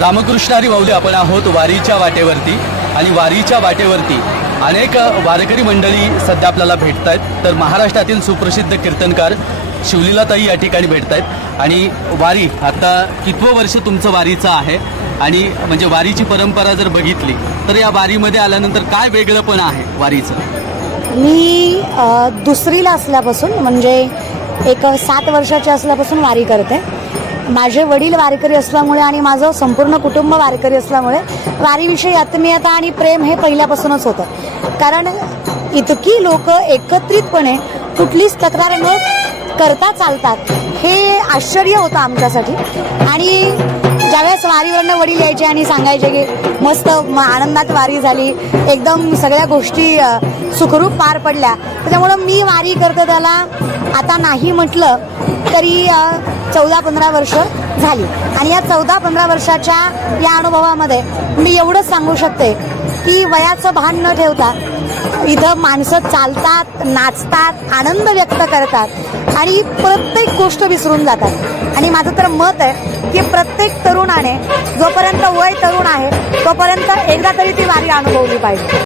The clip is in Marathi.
रामकृष्ण हरी आपण आहोत वारीच्या वाटेवरती. आणि वारीच्या वाटेवरती अनेक वारकरी मंडळी सध्या आपल्याला भेटत आहेत तर महाराष्ट्रातील सुप्रसिद्ध कीर्तनकार शिवलीलाताई या ठिकाणी भेटत आहेत आणि वारी आता कितवं वर्ष तुमचं वारीचं आहे? आणि म्हणजे वारीची परंपरा जर बघितली तर या वारीमध्ये आल्यानंतर काय वेगळंपण आहे वारीचं? मी दुसरीला असल्यापासून म्हणजे एक सात वर्षाची असल्यापासून वारी करते. माझे वडील वारकरी असल्यामुळे आणि माझं संपूर्ण कुटुंब वारकरी असल्यामुळे वारीविषयी आत्मीयता आणि प्रेम हे पहिल्यापासूनच होतं. कारण इतकी लोक एकत्रितपणे कुठलीच तक्रार न करता चालतात हे आश्चर्य होतं आमच्यासाठी. आणि ज्यावेळेस वारीवरनं वडील यायचे आणि सांगायचे की मस्त आनंदात वारी झाली. एकदम सगळ्या गोष्टी सुखरूप पार पडल्या. त्याच्यामुळं मी वारी करते त्याला आता नाही म्हटलं तरी चौदा पंधरा वर्ष झाली. आणि या चौदा पंधरा वर्षाच्या या अनुभवामध्ये मी एवढंच सांगू शकते की वयाचं भान न ठेवता इथं माणसं चालतात नाचतात आनंद व्यक्त करतात आणि प्रत्येक गोष्ट विसरून जातात. आणि माझं तर मत आहे की प्रत्येक तरुणाने जोपर्यंत वय तरुण आहे तोपर्यंत एकदा तरी ती वारी अनुभवली पाहिजे.